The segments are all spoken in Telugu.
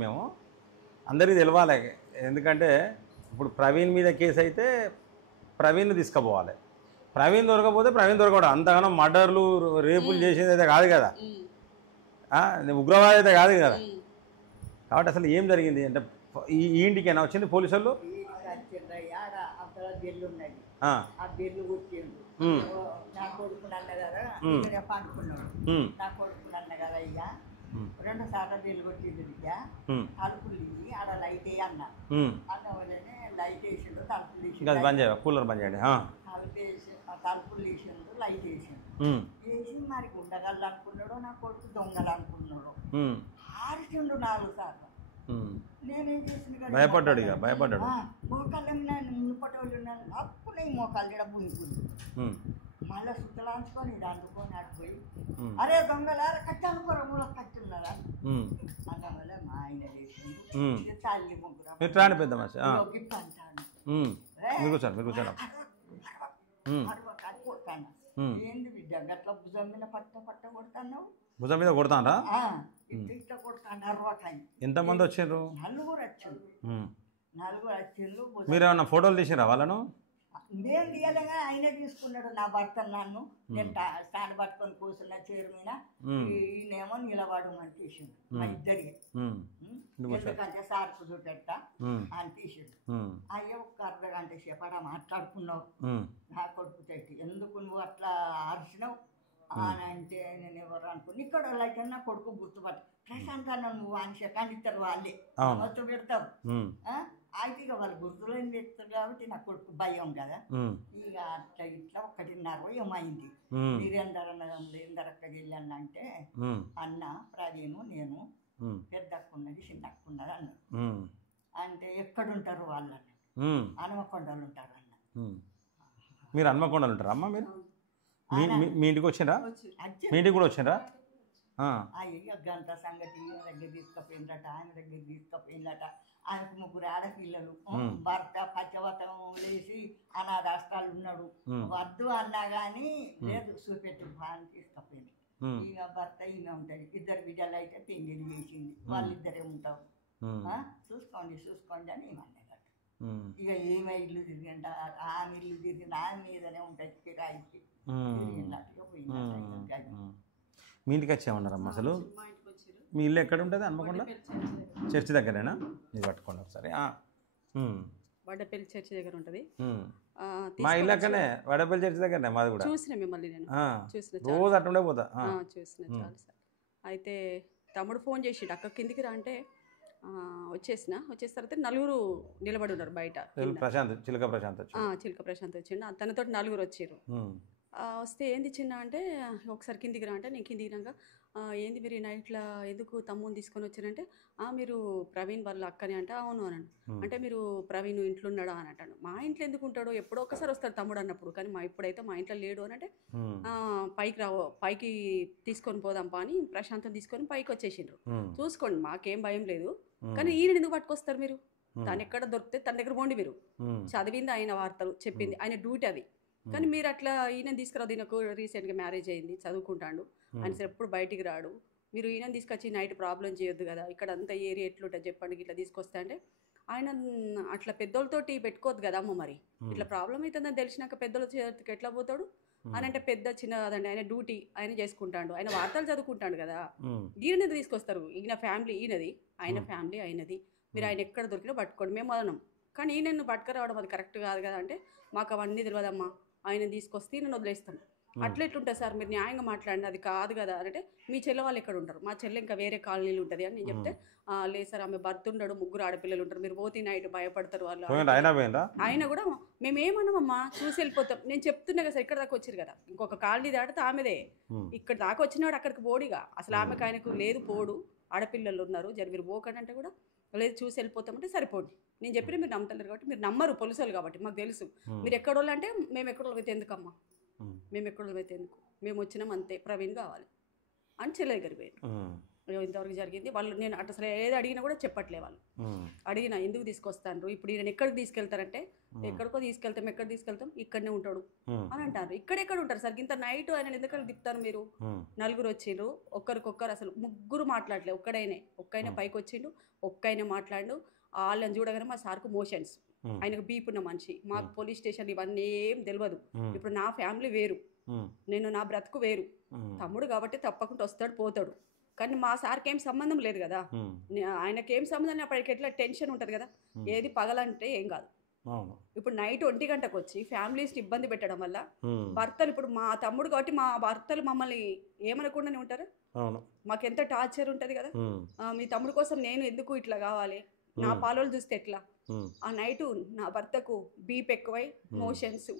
మేము అందరికీ తెలవాలి. ఎందుకంటే ఇప్పుడు ప్రవీణ్ మీద కేసు అయితే ప్రవీణ్ తీసుకుపోవాలి. ప్రవీణ్ దొరకపోతే ప్రవీణ్ దొరకడం అంతగానో మర్డర్లు రేపులు చేసేది అయితే కాదు కదా, ఉగ్రవాది అయితే కాదు కదా. కాబట్టి అసలు ఏం జరిగింది అంటే ఈ ఇంటికైనా వచ్చింది పోలీసు వాళ్ళు ఆ బిల్లు కూర్చిండు నా కొడుకులు అన్న కదా పండుకున్నాడు. నా కొడుకులు అన్న కదా అయ్యా 2 సార్లు బిల్లు కొట్టిండు బిడ్డ తలుపులు ఇవి ఆడ లైట్ వేయి అన్న అన్నవల్లనే లైట్ వేసిండు తలుపులు తీసిండు కూలర్ బంద్ చేయండి తలుపులు తీసిండు లైట్ వేసిండు వేసి మరి గుండగళ్ళు అనుకున్నాడు నా కొడుకు దొంగలు అనుకున్నాడు ఆరిచిండు 4 సార్లు. నేనేం చేసిన భయపడ్డాడు ఇక భయపడ్డాడు మోకాళ్ళ మునుపటోళ్ళు అప్పుడు మోకాళ్ళు కూడా పుంజుకుంది. మళ్ళీ సుత్తలాంచుకొని ఇది అందుకొని ఆడిపోయి అరే దొంగలారా కట్టి అనుకోరా మూల కట్టున్నారా అందువల్ల మా ఆయన చేసింది తల్లి ముగ్గురు పెద్ద మనిషి ఏంది బిడ్డ గట్ల భుజం మీద పట్ట కొడతాను భుజం మీద కొడతానరా ఇట్లా కొడతాను అరవకాయ. ఎంతమంది వచ్చారు? 4 వచ్చిండ్రు. 4 వచ్చిండ్రు. మీరు ఏమన్నా ఫోటోలు తీసిరా వాళ్ళను? నేను తీయలేగా ఆయన తీసుకున్నాడు నా భర్త నన్ను. నేను స్టాండ్ పట్టుకొని కూర్చున్న చైర్ మీద ఈయనేమో నిలబడమని తీసిండు మా ఇద్దరికి. ఎందుకంటే సార్కు చూపెట్ట అని తీసిండు. అయ్యో ఒక అర్ధగంట సేపు అక్కడ మాట్లాడుకున్నావు నా కొడుకు చెట్టు ఎందుకు నువ్వు అట్లా అరిచినావు అని అంటే నేను ఎవరు అనుకుని ఇక్కడ వాళ్ళకి నా కొడుకు గుర్తుపట్ట ప్రశాంత్ అన్న నువ్వు అని సెకండ్ ఇస్తారు వాళ్ళే మొత్తం పెడతారు. అయితే ఇక వాళ్ళు గుర్తులో తెస్తారు కాబట్టి నా కొడుకు భయం కదా. ఇక అట్లా ఇట్లా 1:30 ఏమైంది. వీరేందరక్కడికి వెళ్ళాను అంటే అన్న ప్రవీణ్ నేను పెద్దక్కున్నది చిన్నక్కున్నది అన్నారు. అంటే ఎక్కడుంటారు వాళ్ళని హనుమకొండలు ఉంటారు అన్న. మీరు హనుమకొండలు ఉంటారా అమ్మ? మీరు మీ ఇంటికి వచ్చిండ్రా? మీ ఇంటికి కూడా వచ్చిండ్రా? అయ్యో గంట సంగతి దగ్గర తీసుకుపోయిందట ఆయన దగ్గర తీసుకుపోయిందట. ఆయనకు 3 ఆడపిల్లలు భర్త పచ్చవతం లేచి అనాథాష్టాలు ఉన్నాడు. వద్దు అన్నా కానీ లేదు చూపెట్టు అని తీసుకుపోయింది. ఇక భర్త ఈయన ఉంటుంది. 2 బిడ్డలు అయితే పెళ్లి చేసింది. వాళ్ళిద్దరే ఉంటారు. చూసుకోండి అని ఏమన్నదట. ఇక ఏమి ఇల్లు తిరిగింట ఆమె ఇల్లు తిరిగింది ఆమె మీదనే ఉంటుంది కిరాయికి తిరిగినట్టుగా పోయిందట. మీ ఇంటికి వచ్చేమన్నారమ్మా అసలు? మీ ఇల్లు ఎక్కడ ఉంటుంది? హన్మకొండ చర్చి దగ్గరేనా? మీరు పట్టుకోండి ఒకసారి. వడపల్లి చర్చి దగ్గర ఉంటుంది. మా ఇల్లు అక్కడనే వడపల్లి చర్చి దగ్గరనే మాది కూడా. చూసిన మిమ్మల్ని నేను రోజు అట్టుండే పోతా. చూసిన చాలా సార్. అయితే తమ్ముడు ఫోన్ చేసిండు అక్క కిందికి రా అంటే వచ్చేసిన తర్వాత 4 నిలబడి ఉన్నారు బయట. చిలక ప్రశాంత్ వచ్చిండు. తనతో 4 వచ్చారు. వస్తే ఏంది చిన్న అంటే ఒకసారి కిందికి రా అంటే నేను కిందికి రాక ఏంది మీరు ఈ నైట్లో ఎందుకు తమ్ముని తీసుకొని వచ్చారంటే మీరు ప్రవీణ్ వాళ్ళ అక్కని అంటే అవును అన్నాను. అంటే మీరు ప్రవీణ్ ఇంట్లో ఉన్నాడా అని అంటాడు. మా ఇంట్లో ఎందుకు ఉంటాడో ఎప్పుడో ఒకసారి వస్తాడు తమ్ముడు అన్నప్పుడు, కానీ ఇప్పుడైతే మా ఇంట్లో లేడు అని అంటే పైకి తీసుకొని పోదాంపా అని ప్రశాంతం తీసుకొని పైకి వచ్చేసిండ్రు. చూసుకోండి మాకేం భయం లేదు, కానీ ఈయన ఎందుకు పట్టుకొస్తారు మీరు? తను ఎక్కడ దొరికితే తన దగ్గర పోండి. మీరు చదివింది ఆయన వార్తలు చెప్పింది ఆయన డ్యూటీ అది, కానీ మీరు అట్లా ఈయన తీసుకురాదు. ఈయనకు రీసెంట్గా మ్యారేజ్ అయింది, చదువుకుంటాడు, ఆయన ఎప్పుడు బయటికి రాడు. మీరు ఈయన తీసుకొచ్చి నైట్ ప్రాబ్లం చేయొద్దు కదా, ఇక్కడ అంతా ఏరియా ఎట్లుంటుంది చెప్పండి. ఇట్లా తీసుకొస్తా అంటే ఆయన అట్లా పెద్దోళ్ళతోటి పెట్టుకోవద్దు కదా అమ్మ. మరి ఇట్లా ప్రాబ్లం అవుతుందని తెలిసినాక పెద్దోళ్ళ చేతికి ఎట్లా పోతాడు అని అంటే పెద్ద చిన్న కాదండి, ఆయన డ్యూటీ ఆయన చేసుకుంటాడు, ఆయన వార్తలు చదువుకుంటాడు కదా. ఈయన తీసుకొస్తారు. ఈయన ఫ్యామిలీ ఈయనది, ఆయన ఫ్యామిలీ అయినది. మీరు ఆయన ఎక్కడ దొరికినా పట్టుకోండి మేము వదనం, కానీ ఈయనను పట్టుకురావడం అది కరెక్ట్ కాదు కదా అంటే మాకు అవన్నీ తెలియదమ్మా, ఆయన తీసుకొస్తే నేను వదిలేస్తాను. అట్లా ఎట్లుంటుంది సార్, మీరు న్యాయంగా మాట్లాడండి, అది కాదు కదా అంటే మీ చెల్లె వాళ్ళు ఎక్కడ ఉంటారు? మా చెల్లె ఇంకా వేరే కాలనీలు ఉంటుంది అని నేను చెప్తే లేదు సార్ ఆమె భర్త ఉండడు, 3 ఆడపిల్లలు ఉంటారు, మీరు పోతే నైట్ భయపడతారు వాళ్ళు. ఆయన కూడా మేమేమన్నామమ్మా చూసి వెళ్ళిపోతాం. నేను చెప్తున్నా కదా సార్, ఇక్కడ దాకా వచ్చారు కదా, ఇంకొక కాలనీ దాటితే ఆమెదే, ఇక్కడ దాకా వచ్చినాడు అక్కడికి పోడిగా అసలు ఆమెకు ఆయనకు లేదు పోడు, ఆడపిల్లలు ఉన్నారు జర మీరు పోకండి అంటే కూడా లేదు చూసి వెళ్ళిపోతామంటే సరిపోండి. నేను చెప్పిన మీరు నమ్ముతలేరు కాబట్టి, మీరు నమ్మరు పోలీసులు కాబట్టి మాకు తెలుసు. మీరు ఎక్కడోళ్ళు అంటే మేము ఎక్కడోళ్ళు అయితే ఎందుకమ్మా, మేము ఎక్కడోళ్ళు అయితే ఎందుకు, మేము వచ్చినాం అంతే, ప్రవీణ్ కావాలి అని చెల్లె దగ్గరికి పోయారు. ఇంతవరకు జరిగింది. వాళ్ళు నేను అసలు ఏది అడిగినా కూడా చెప్పట్లే. వాళ్ళు అడిగినా ఎందుకు తీసుకొస్తాను, ఇప్పుడు ఈయన ఎక్కడికి తీసుకెళ్తారంటే ఎక్కడికో తీసుకెళ్తాం, ఎక్కడ తీసుకెళ్తాం, ఇక్కడనే ఉంటాడు అని అంటారు. ఇక్కడెక్కడ ఉంటారు సార్, ఇంత నైట్ ఆయన ఎందుకని తిప్పుతారు మీరు? నలుగురు వచ్చిండ్రు, ఒక్కరికొక్కరు అసలు ముగ్గురు మాట్లాడలేదు. ఒక్కైనా పైకి వచ్చిండు, ఒక్కైనా మాట్లాడు. వాళ్ళని చూడగానే మా సార్కు మోషన్స్, ఆయనకు బీప్ ఉన్న మనిషి. మాకు పోలీస్ స్టేషన్ ఇవన్నీ ఏం తెలియదు. ఇప్పుడు నా ఫ్యామిలీ వేరు, నేను నా బ్రతుకు వేరు. తమ్ముడు కాబట్టి తప్పకుండా వస్తాడు పోతాడు, కానీ మా సార్కి ఏం సంబంధం లేదు కదా. ఆయనకేం సంబంధం, అప్పటికి ఎట్లా టెన్షన్ ఉంటుంది కదా. ఏది పగలంటే ఏం కాదు. ఇప్పుడు నైట్ 1 గంటకు వచ్చి ఫ్యామిలీస్ని ఇబ్బంది పెట్టడం వల్ల భర్తలు, ఇప్పుడు మా తమ్ముడు కాబట్టి మా భర్తలు మమ్మల్ని ఏమనకుండానే ఉంటారు. మాకెంత టార్చర్ ఉంటుంది కదా. మీ తమ్ముడు కోసం నేను ఎందుకు ఇట్లా కావాలి, నా పాలోలు చూస్తే ఎట్లా? ఆ నైటు నా భర్తకు బీప్ ఎక్కువై మోషన్స్,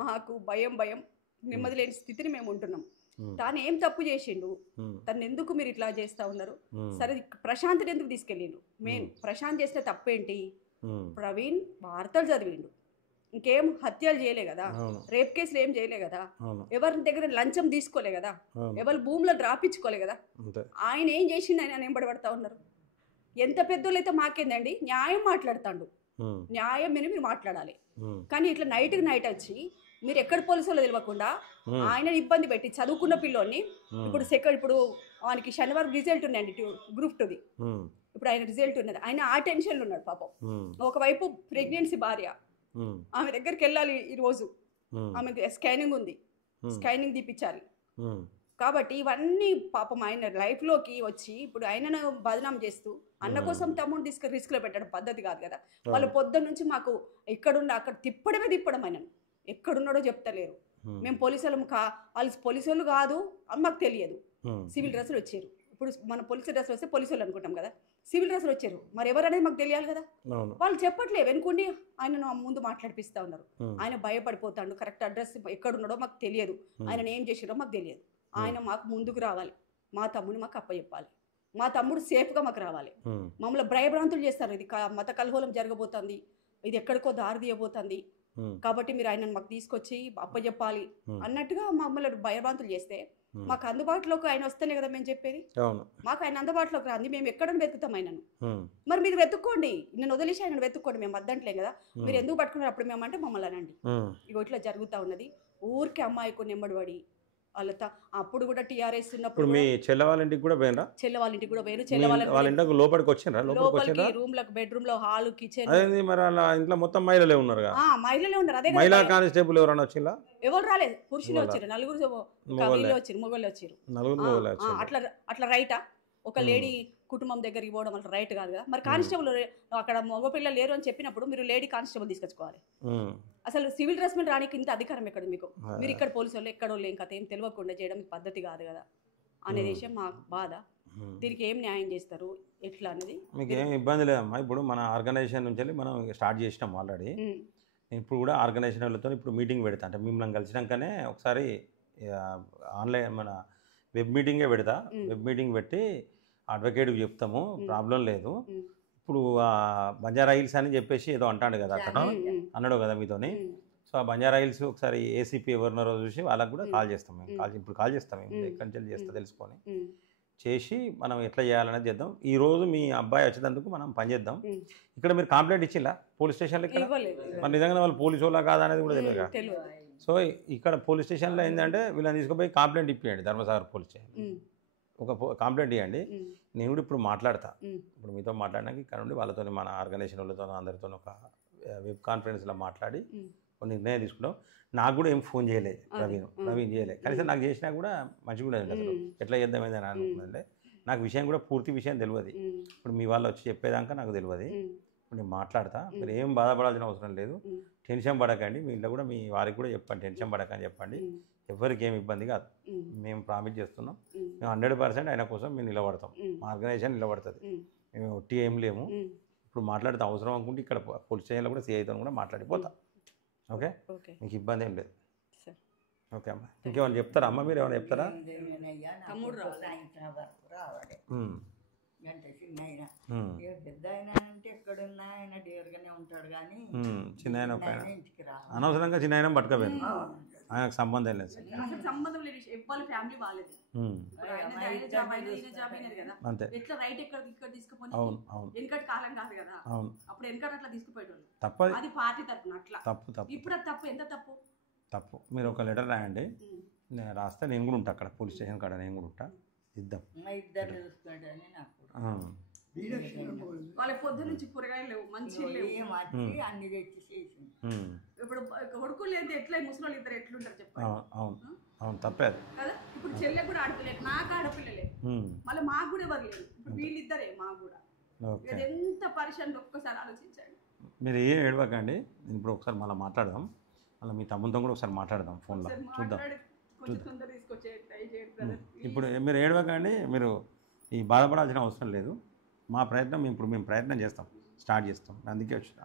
మాకు భయం నెమ్మది లేని స్థితిని మేము ఉంటున్నాం. తాను ఏం తప్పు చేసిండు, తను ఎందుకు మీరు ఇట్లా చేస్తా ఉన్నారు? సరే ప్రశాంత్ని ఎందుకు తీసుకెళ్ళిండు? మెయిన్ ప్రశాంత్ చేస్తే తప్పేంటి? ప్రవీణ్ వార్తలు చదివిండు, ఇంకేం హత్యలు చేయలే కదా, రేప్ కేసులు ఏం చేయలే కదా, ఎవరి దగ్గర లంచం తీసుకోలే కదా, ఎవరి భూములను రాపించుకోలే కదా. ఆయన ఏం చేసిండు? ఆయన ఏం పడబడతా ఉన్నారు? ఎంత పెద్దోళ్ళు అయితే మాకేందండి, న్యాయం మాట్లాడుతాడు, న్యాయం మీద మీరు మాట్లాడాలి. కానీ ఇట్లా నైట్ వచ్చి మీరు ఎక్కడ పోలీసులో తెలియకుండా ఆయన ఇబ్బంది పెట్టి చదువుకున్న పిల్లోని, ఇప్పుడు ఆయనకి శనివారం రిజల్ట్ ఉన్నాయండి, గ్రూప్ 2ది. ఇప్పుడు ఆయన రిజల్ట్ ఉన్నది, ఆయన ఆ టెన్షన్లో ఉన్నాడు పాపం. ఒకవైపు ప్రెగ్నెన్సీ భార్య, ఆమె దగ్గరికి వెళ్ళాలి ఈరోజు, ఆమెకు స్కానింగ్ ఉంది, స్కానింగ్ తీపిచ్చాలి. కాబట్టి ఇవన్నీ పాపం ఆయన లైఫ్లోకి వచ్చి ఇప్పుడు ఆయనను బదనాం చేస్తూ అన్న కోసం తమ్ముడు రిస్క్లో పెట్టడం పద్ధతి కాదు కదా. వాళ్ళు పొద్దున్న నుంచి మాకు ఎక్కడుండ అక్కడ తిప్పడం ఆయనను, ఎక్కడున్నాడో చెప్తలేరు. మేము వాళ్ళు పోలీసు వాళ్ళు కాదు అని మాకు తెలియదు. సివిల్ డ్రెస్సులు వచ్చారు. ఇప్పుడు మన పోలీసు డ్రెస్సులు వస్తే పోలీసు వాళ్ళు అనుకుంటాం కదా, సివిల్ డ్రెస్సులు వచ్చారు. మరి ఎవరనేది మాకు తెలియాలి కదా. వాళ్ళు చెప్పట్లేదు, వెనుకుండి ఆయనను ముందు మాట్లాడిపిస్తూ ఉన్నారు. ఆయన భయపడిపోతాడు, కరెక్ట్ అడ్రస్ ఎక్కడున్నాడో మాకు తెలియదు, ఆయన ఏం చేసాడో మాకు తెలియదు. ఆయన మాకు ముందుకు రావాలి, మా తమ్ముడిని మాకు అప్పచెప్పాలి, మా తమ్ముడు సేఫ్గా మాకు రావాలి. మమ్మల్ని భయభ్రాంతులు చేస్తారు, ఇది మత కలహోలం జరగబోతుంది, ఇది ఎక్కడికో దారి తీయబోతుంది, కాబట్టి మీరు ఆయనను మాకు తీసుకొచ్చి అప్పచెప్పాలి అన్నట్టుగా మమ్మల్ని భయభ్రాంతులు చేస్తే, మాకు అందుబాటులోకి ఆయన వస్తేనే కదా మేము చెప్పేది. మాకు ఆయన అందుబాటులోకి రాంది, మేము ఎక్కడ వెతుకుతాం ఆయనను? మరి మీరు వెతుక్కోండి, నేను వదిలేసి ఆయన వెతుక్కోండి, మేము వద్దంటలే కదా. మీరు ఎందుకు పట్టుకున్నారు అప్పుడు మేమంటే మమ్మల్ని అనండి. ఇగో ఇట్లా జరుగుతూ ఉన్నది. ఊరికి అమ్మాయికు నెమ్మడిపడి వాళ్ళతో అప్పుడు కూడా టీఆర్ఎస్ ఉన్నప్పుడు మీ చెల్లె వాళ్ళ ఇంటికి కూడా పోయినరా? చెల్లె వాళ్ళ ఇంటికి కూడా పోయారు. చెల్లె వాళ్ళ ఇంటికి లోపలికి వచ్చిండ్రా? లోపలికి రూమ్లకు, బెడ్రూమ్ లో, హాల్, కిచెన్. అదే మరి అలా ఇంట్లో మొత్తం మహిళలే ఉన్నారు కదా? మహిళలే ఉన్నారు. అదే మహిళా కానిస్టేబుల్ ఎవరైనా వచ్చిందా? ఎవరు రాలేదు, పురుషులు వచ్చారు, నలుగురు వచ్చారు, మొగోళ్ళు వచ్చారు. అట్లా రైటా? ఒక లేడీ కుటుంబం దగ్గరికి పోవడం వల్ల రైట్ కాదు కదా. మరి కానిస్టేబుల్ అక్కడ మగపిల్లలు లేరు అని చెప్పినప్పుడు మీరు లేడీ కానిస్టేబుల్ తీసుకొచ్చుకోవాలి. అసలు సివిల్ డ్రెస్ మీద రానికి ఇంత అధికారం ఎక్కడ మీకు? మీరు ఇక్కడ పోలీసు వాళ్ళు ఎక్కడో లేం కథ ఏం తెలియకుండా చేయడం పద్ధతి కాదు కదా అనే విషయం మాకు బాధ. దీనికి ఏం న్యాయం చేస్తారు ఎట్లా అనేది మీకు ఏం ఇబ్బంది లేదమ్మా. ఇప్పుడు మన ఆర్గనైజేషన్ నుంచి మనం స్టార్ట్ చేసినాం ఆల్రెడీ. ఇప్పుడు కూడా ఆర్గనైజేషన్ వాళ్ళతో ఇప్పుడు మీటింగ్ పెడతా, అంటే మిమ్మల్ని కలిసినాకనే ఒకసారి ఆన్లైన్ మన వెబ్ మీటింగే పెడతా. వెబ్ మీటింగ్ పెట్టి అడ్వకేట్కి చెప్తాము, ప్రాబ్లం లేదు. ఇప్పుడు బంజారా హిల్స్ అని చెప్పేసి ఏదో అంటాడు కదా అతను, అన్నాడు కదా మీతోని. సో ఆ బంజారా హిల్స్ ఒకసారి ఏసీపీ ఎవరినారో చూసి వాళ్ళకి కూడా కాల్ చేస్తాం మేము. ఇప్పుడు కాల్ చేస్తాం మేము, ఎక్కడి నుంచి చేస్తా తెలుసుకొని చేసి మనం ఎట్లా చేయాలనేది చేద్దాం. ఈరోజు మీ అబ్బాయి వచ్చేందుకు మనం పని చేద్దాం. ఇక్కడ మీరు కంప్లైంట్ ఇచ్చిలా పోలీస్ స్టేషన్లో? మరి నిజంగా వాళ్ళు పోలీసు వాళ్ళ కాదా అనేది కూడా తెలియదు కదా. సో ఇక్కడ పోలీస్ స్టేషన్లో ఏంటంటే వీళ్ళని తీసుకుపోయి కంప్లైంట్ ఇప్పియండి, ధర్మసాగర్ పోలీస్ స్టేషన్ ఒక కంప్లైంట్ ఇవ్వండి. నేను కూడా ఇప్పుడు మాట్లాడతా, ఇప్పుడు మీతో మాట్లాడినాక ఇక్కడ నుండి వాళ్ళతో మన ఆర్గనైజేషన్ వాళ్ళతో అందరితో ఒక వెబ్ కాన్ఫరెన్స్లో మాట్లాడి ఒక నిర్ణయం తీసుకుంటాం. నాకు కూడా ఏం ఫోన్ చేయలేదు ప్రవీణ్ చేయలేదు, కనీసం నాకు చేసినా కూడా మంచిగా కూడా అసలు ఎట్లా చేద్దామేది అని అనుకుంటుందంటే నాకు విషయం కూడా పూర్తి విషయం తెలియదు. ఇప్పుడు మీ వాళ్ళు వచ్చి చెప్పేదాకా నాకు తెలియదు. ఇప్పుడు నేను మాట్లాడతా, మీరు ఏం బాధపడాల్సిన అవసరం లేదు, టెన్షన్ పడకండి. మీ ఇంట్లో కూడా మీ వారికి కూడా చెప్పండి, టెన్షన్ పడకని చెప్పండి. ఎవరికి ఏమి ఇబ్బంది కాదు, మేము ప్రామిస్ చేస్తున్నాం. మేము 100% ఆయన కోసం మేము నిలబడతాం, మా ఆర్గనైజేషన్ నిలబడుతుంది. మేము ఒట్టి ఏం లేము. ఇప్పుడు మాట్లాడితే అవసరం అనుకుంటే ఇక్కడ పోలీస్ స్టేషన్లో కూడా సిఐతో కూడా మాట్లాడిపోతాం. ఓకే, మీకు ఇబ్బంది ఏం లేదు. ఓకే అమ్మ, ఇంకేమైనా చెప్తారా అమ్మ? మీరు ఏమైనా చెప్తారా? పెద్ద ఆయన అంటే ఎక్కడున్నా ఆయన డేర్గానే ఉంటాడు కానీ చిన్న ఆయన అనవసరంగా చిన్న ఆయన పట్టుకోపోయాను. ఆయనకు సంబంధం లేదు సార్. అసలు సంబంధం లేదు, ఎవ్వరి ఫ్యామిలీ వాళ్ళది. ఆయన జాబ్ అయినా ఈయన జాబ్ అయినది కదా, అంతే. ఎట్లా రైట్ ఇక్కడ తీసుకుపోయి అవును అవును వెనకటి కాలం కాదు కదా, అవును. అప్పుడు వెనకటి అట్లా తీసుకుపోయేటోళ్ళు, తప్పది. అది పార్టీ తరపున అట్లా. తప్పు తప్పు ఇప్పుడు అది తప్పు, ఎంత తప్పు. తప్పు. మీరు ఒక లెటర్ రాయండి, నేను రాస్తే నేను కూడా ఉంటా అక్కడ పోలీస్ స్టేషన్ కాడ, నేను కూడా ఉంటా, ఇద్దాం. మా ఇద్దరు చూసుకోండి నాకు వాళ్ళ పొద్దు నుంచి కూరగాయలు లేవు, మంచి లేవు, ఏమీ అన్ని తెచ్చి చేసింది. ఇప్పుడు కొడుకులు లేదు, ఎట్లా ముసలి ఇద్దరు ఎట్లుంటారు చెప్పండి. అవును అవును తప్పే కదా. ఇప్పుడు చెల్లె కూడా ఆడపిల్లలు, నాకు ఆడపిల్లలే, మళ్ళీ మాకు కూడా ఎవరు లేరు. ఇప్పుడు వీళ్ళిద్దరే మాకు కూడా. ఓకే. ఎంత పరిశ్రమ ఒక్కసారి ఆలోచించండి. మీరు ఏం ఏడవకండి, ఇప్పుడు ఒకసారి మళ్ళీ మాట్లాడదాం, మళ్ళీ మీ తమ్ముతో కూడా ఒకసారి మాట్లాడదాం ఫోన్లో, చూద్దాం. కొంచెం తొందర తీసుకొచ్చే ట్రై చేయండి బ్రదర్. ఇప్పుడు మీరు ఏడవకండి, మీరు ఈ బాధపడాల్సిన అవసరం లేదు. మా ప్రయత్నం ఇప్పుడు మేము ప్రయత్నం చేస్తాం, స్టార్ట్ చేస్తాం, అందుకే వచ్చిన